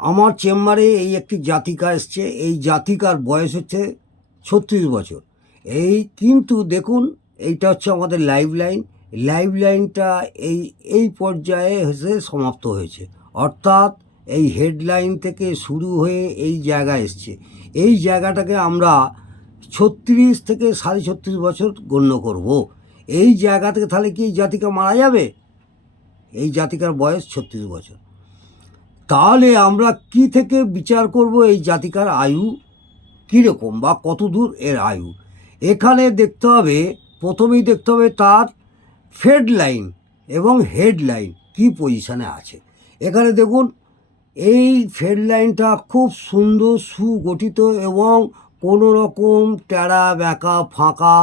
আমার চেম্বারে এই একটি জাতিকা এসছে। এই জাতিকার বয়স হচ্ছে 36 বছর। এই কিন্তু দেখুন, এইটা হচ্ছে আমাদের লাইভ লাইন। লাইভ লাইনটা এই এই পর্যায়ে এসে সমাপ্ত হয়েছে, অর্থাৎ এই হেডলাইন থেকে শুরু হয়ে এই জায়গায় এসছে। এই জায়গাটাকে আমরা 36 থেকে 36.5 বছর গণ্য করব। এই জায়গা থেকে তাহলে কি এই জাতিকা মারা যাবে? এই জাতিকার বয়স 36 বছর। তাহলে আমরা কি থেকে বিচার করব এই জাতিকার আয়ু কীরকম বা কত দূর এর আয়ু? এখানে দেখতে হবে, প্রথমেই দেখতে হবে তার ফেড লাইন এবং হেডলাইন কি পজিশানে আছে। এখানে দেখুন, এই ফেড লাইনটা খুব সুন্দর সুগঠিত এবং কোনো রকম ট্যাড়া ব্যাকা ফাঁকা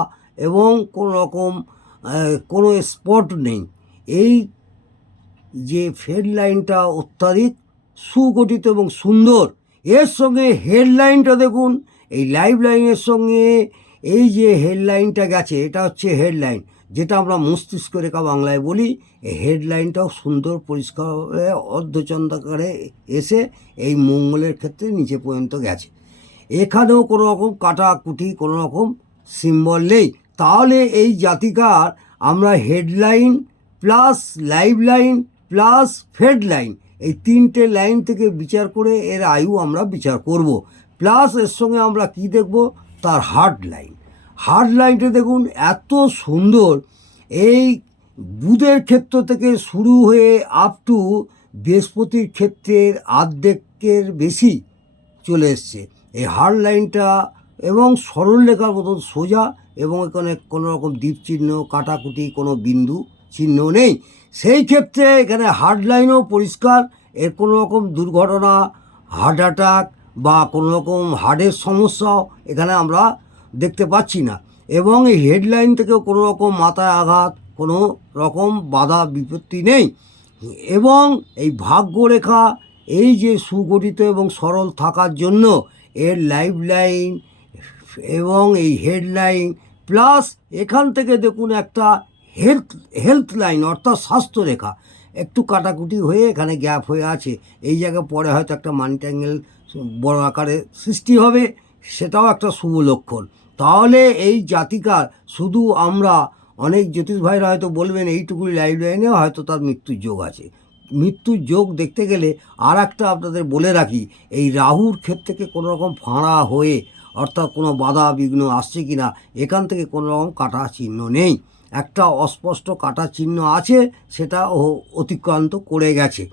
এবং কোনো রকম কোনো স্পট নেই। এই যে ফেড লাইনটা অত্যাধিক সুগঠিত এবং সুন্দর। এর সঙ্গে হেডলাইনটা দেখুন, এই লাইভ লাইনের সঙ্গে এই যে হেডলাইনটা গেছে, এটা হচ্ছে হেডলাইন, যেটা আমরা মস্তিষ্ক রেখা বাংলায় বলি। এই হেডলাইনটাও সুন্দর পরিষ্কারভাবে অর্ধচন্দ্রাকারে এসে এই মঙ্গলের ক্ষেত্রে নিচে পর্যন্ত গেছে। এখানেও কোনো রকম কাটাকুটি কোনো রকম সিম্বল নেই। তাহলে এই জাতিকার আমরা headline plus live line plus fed line, এই তিনটে লাইন থেকে বিচার করে এর আয়ু আমরা বিচার করব। প্লাস এর সঙ্গে আমরা কি দেখব, তার হার্ড লাইন। হার্ড লাইনটা দেখুন এত সুন্দর, এই বুধের ক্ষেত্র থেকে শুরু হয়ে আপ টু বৃহস্পতির ক্ষেত্রের অর্ধেকের বেশি চলে এসছে এই হার্ড লাইনটা, এবং সরল রেখার মতন সোজা, এবং এখানে কোনো রকম দ্বীপ চিহ্ন কাটাকুটি কোনো বিন্দু চিহ্ন নেই। সেই ক্ষেত্রে এখানে হার্ড লাইনও পরিষ্কার, এর কোনো রকম দুর্ঘটনা, হার্ট অ্যাটাক বা কোনো রকম হার্টের সমস্যাও এখানে আমরা দেখতে পাচ্ছি না। এবং এই হেডলাইন থেকেও কোনো রকম মাথায় আঘাত, কোনো রকম বাধা বিপত্তি নেই। এবং এই ভাগ্যরেখা এই যে সুগঠিত এবং সরল থাকার জন্য এর লাইভ লাইন এবং এই হেডলাইন প্লাস এখান থেকে দেখুন একটা হেলথ লাইন অর্থাৎ স্বাস্থ্যরেখা একটু কাটাকুটি হয়ে এখানে গ্যাপ হয়ে আছে। এই জায়গায় পরে হয়তো একটা মানি ট্যাঙ্গেল বড় আকারে সৃষ্টি হবে, সেটাও একটা শুভ লক্ষণ। তাহলে এই জাতিকার শুধু আমরা, অনেক জ্যোতিষ ভাইরা হয়তো বলবেন এইটুকুই লাইভ লাইনে হয়তো তার মৃত্যুর যোগ আছে। মৃত্যুর যোগ দেখতে গেলে আর একটা আপনাদের বলে রাখি, এই রাহুর ক্ষেত্র থেকে কোনো রকম ফাঁড়া হয়ে অর্থাৎ কোনো বাধা বিঘ্ন আসছে কি না, এখান থেকে কোনো রকম কাটা চিহ্ন নেই। একটা অস্পষ্ট কাটা চিহ্ন আছে, সেটা অতিক্রান্ত করে গেছে।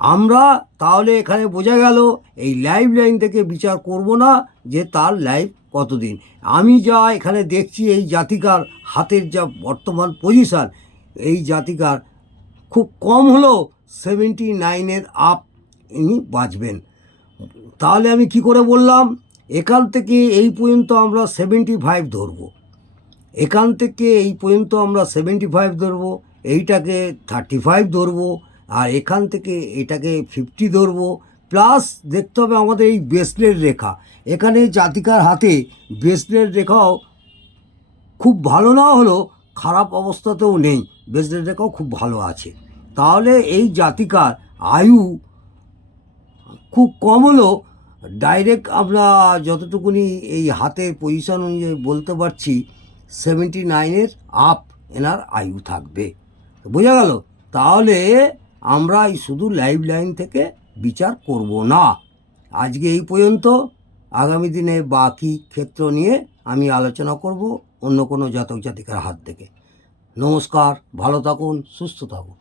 আমরা তাহলে এখানে বোঝা গেল এই লাইভ লাইন থেকে বিচার করব না যে তার লাইভ কতদিন। আমি যা এখানে দেখছি এই জাতিকার হাতের যা বর্তমান পজিশান, এই জাতিকার খুব কম হলেও 79-এর আপ ইনি বাঁচবেন। তাহলে আমি কি করে বললাম, এখান থেকে এই পর্যন্ত আমরা 75 ধরবো, এখান থেকে এই পর্যন্ত আমরা 75 ধরবো, এইটাকে 35 ধরবো, আর এখান থেকে এটাকে 50 ধরবো। প্লাস দেখতে হবে আমাদের এই ব্রেসলেট রেখা, এখানে জাতিকার হাতে ব্রেসলেট রেখাও খুব ভালো না হলেও খারাপ অবস্থাতেও নেই, ব্রেসলেট রেখাও খুব ভালো আছে। তাহলে এই জাতিকার আয়ু খুব কম হলেও ডাইরেক্ট আমরা যতটুকুনি এই হাতের পজিশন অনুযায়ী বলতে পারছি 79-এর আপ এনার আয়ু থাকবে। বোঝা গেল? তাহলে আমরা এই শুধু লাইভ লাইন থেকে বিচার করব না। আজকে এই পর্যন্ত। আগামী দিনে বাকি ক্ষেত্র নিয়ে আমি আলোচনা করব অন্য কোনো জাতক জাতিকার হাত থেকে। নমস্কার, ভালো থাকুন, সুস্থ থাকুন।